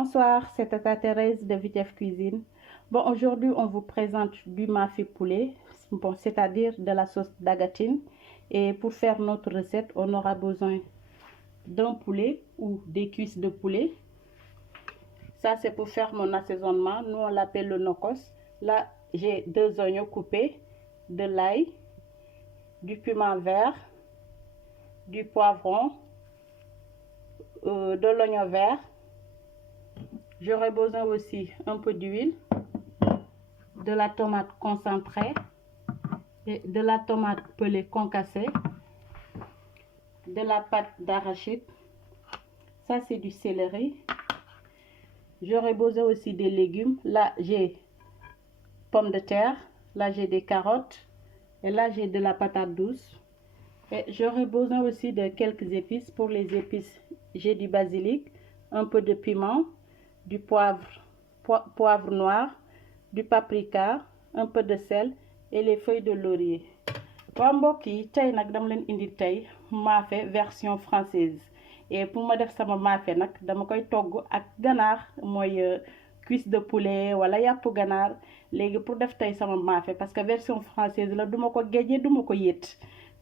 Bonsoir, c'est Tata Thérèse de Vitef Cuisine. Bon, aujourd'hui, on vous présente du mafé poulet, bon, c'est-à-dire de la sauce d'agatine. Et pour faire notre recette, on aura besoin d'un poulet ou des cuisses de poulet. Ça, c'est pour faire mon assaisonnement. Nous, on l'appelle le nokos. Là, j'ai 2 oignons coupés, de l'ail, du piment vert, du poivron, de l'oignon vert. J'aurai besoin aussi un peu d'huile, de la tomate concentrée, et de la tomate pelée concassée, de la pâte d'arachide. Ça, c'est du céleri. J'aurai besoin aussi des légumes. Là, j'ai pommes de terre. Là, j'ai des carottes. Et là, j'ai de la patate douce. Et j'aurai besoin aussi de quelques épices. Pour les épices, j'ai du basilic, un peu de piment, du poivre noir, du paprika, un peu de sel et les feuilles de laurier. Waa mbokk yi tey nag dama leen indi tey mafé version française. Et pour ma def sama mafé nag dama koy togg ak ganaar mooy cuisse de poulet wala yàpp ganaar. Léegi pour def tey sama mafé parce que version française la duma ko géejee duma ko yët.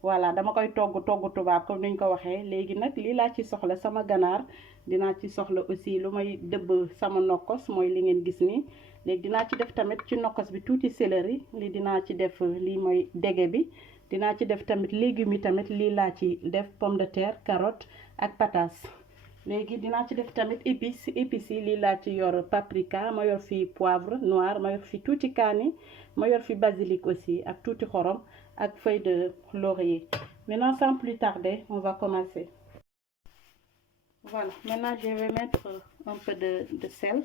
Voilà, dama koy togg tubaab comme niñ ko waxee. Léegi nag lii laa ci soxla sama ganaar. Dinaa ci soxla aussi lu may dëbb sama nokkos mooy li ngeen gis nii. Léegi dinaa ci def tamit ci nokkos bi tuuti céleri. Lii dinaa ci def lii mooy dege bi. Dinaa ci def tamit légumes yi tamit lii laa ci def pomme de terre, carotte ak pataas. Léegi dinaa ci def tamit épices yi lii laa ci yor paprika, ma yor fi poivre noir, ma yor fi tuuti kaani, ma yor fi basilic aussi ak tuuti xorom ak feuille de laurier. Maintenant, sans plus tarder, on va commencer. Voilà, maintenant je vais mettre un peu de sel.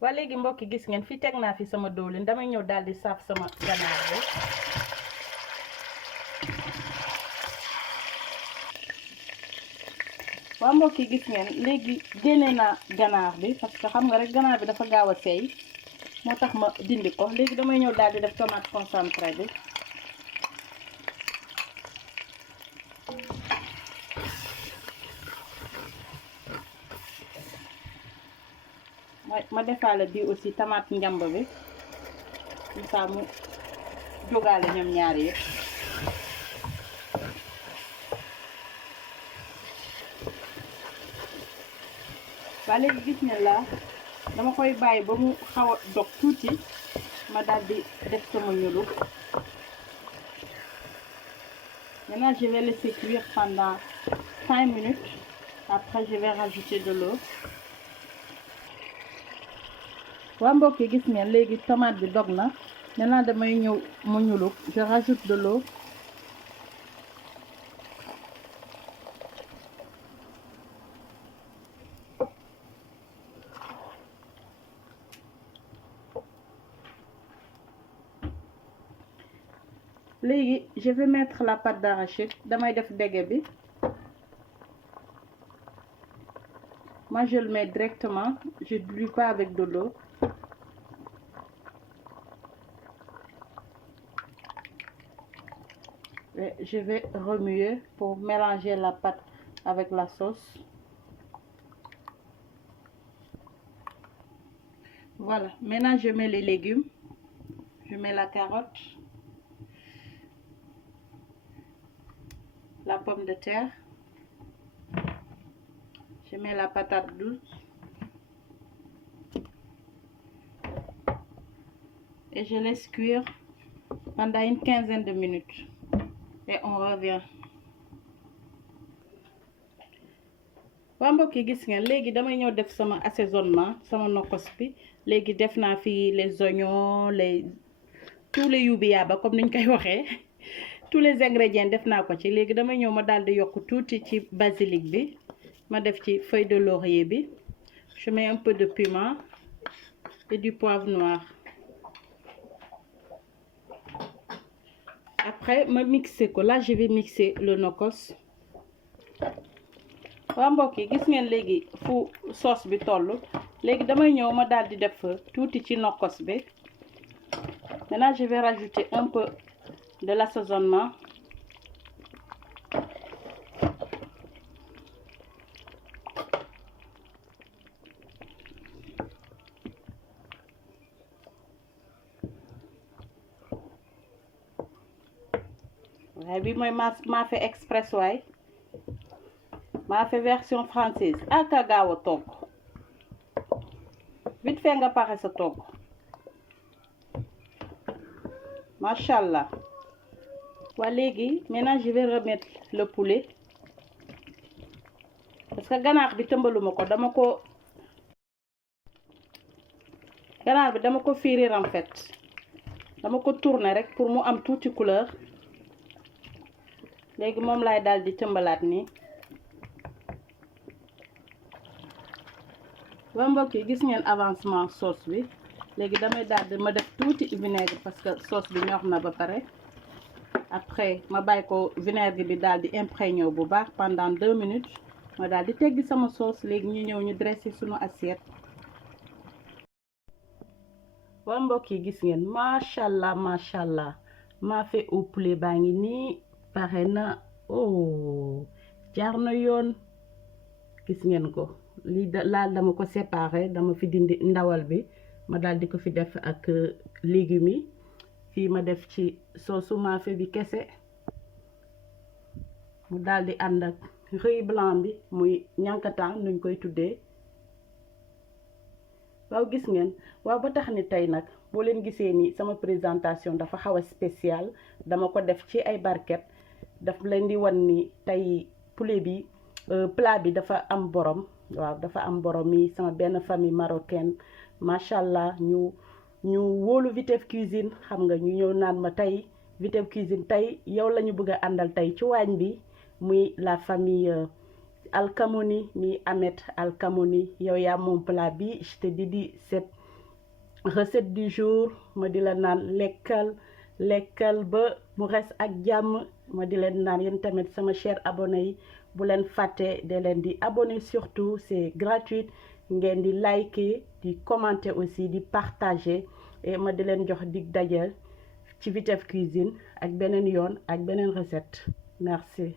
Waa léegi mbokk gis ngeen fi teg naa fi sama diwlin damay ñëw daal di saaf sama ganaar bi. Waa mbokk gis ngeen léegi génne naa ganaar bi parce que xam nga rek ganaar bi dafa gaaw a seey moo tax ma dindi ko. Léegi damay ñëw daal di def tomate concentré bi. Ma defaale bi aussi tomate njamb bi comme ça mu jógaale ñoom ñaar yëpp. Ba léegi gis ne la dama koy bàyyi ba mu xaw a dog tuuti ma daal di def sama ñuluk. Maintenant je vais laisser cuire pendant 5 minutes. Après je vais rajouter de l'eau. Waa mbokk yi gis ngeen léegi tomate bi dog na. Maintenant damay ñëw mu ñuluk. Je rajoute de l'eau. Léegi je vais mettre la pâte d'arachide. Damay def dege bi. Moi je le mets directement. Je ne diluie pas avec de l'eau. Et je vais remuer pour mélanger la pâte avec la sauce. Voilà, maintenant je mets les légumes. Je mets la carotte, la pomme de terre, je mets la patate douce et je laisse cuire pendant une quinzaine de minutes. Et on revient. Waa mbokk yi gis ngeen léegi damay ñëw def sama assaisonnement sama nokkos bi. Léegi def naa fi les oignons, tous les yubiyaaba comme niñ koy waxee. Tous les ingrédients def naa ko ci. Léegi damay ñëw ma daal di yokk tuuti ci basilic bi. Ma def ci feuille de laurier bi. Je mets un peu de piment et du poivre noir. Après, ma mixer ko. Là, je vais mixer le nokos. Waa mbokk yi gis ngeen léegi fu sauce bi tollu. Léegi damay ñëw ma daal di def tuuti ci nokos bi. Maintenant, je vais rajouter un peu de l'assaisonnement. waaye bi mooy Mafé Express waay Mafé version française aka gaaw a togg vite fait nga pare sa togg machallah. waa léegi maintenant je vais remettre le poulet parce que ganaar bi tëmbaluma ko ganaar bi dama ko firir en fait dama ko tourner rek pour mu am tuuti couleur léegi moom laay daal di tëmbalaat nii. ba mbokk yi gis ngeen avancement sauce bi léegi damay daal di ma def tuuti vinaigre parce que sauce bi ñor na ba pare après ma bàyyi ko vinaigre bi daal di imprégné bu baax pendant 2 minutes ma daal di teggi sama sauce léegi ñu ñëw ñu dressé suñu assiette. ba mbokk yi gis ngeen macha allah Mafé au poulet baa ngi nii pare na oh jaar na yoon gis ngeen ko. lii laal dama ko séparé dama fi dindi ndawal bi ma daal di ko fi def ak légumes yi fii ma def ci soosu Mafé bi kese mu daal di ànd ak riz blanc bi muy ñànkatang nuñ koy tuddee. waaw gis ngeen waaw ba tax ni tey nag boo leen gisee ni sama présentation dafa xaw a spécial dama ko def ci ay barquette daf leen di wan ni tey poulet bi plat bi dafa am borom. waaw dafa am borom mi sama benn famille marocaine macha allah ñu wóolu Vitef Cuisine xam nga ñu ñëw naan ma tey Vitef Cuisine tey yow la ñu bëgg a àndal tey ci waañ bi muy la famille Alkamoni mi Ahmed Alkamoni yow yaa moom plat bi je te dédie cette recette du jour ma di la naan lekkal ba mu res ak jàmm ma di leen naan yéen tamit sama cher abonné yi bu leen fàtte de leen di abonné surtout c'est gratuit ngeen di liker di commenter aussi di partager et ma di leen jox dig daje ci Vitef Cuisine ak beneen yoon ak beneen recette merci.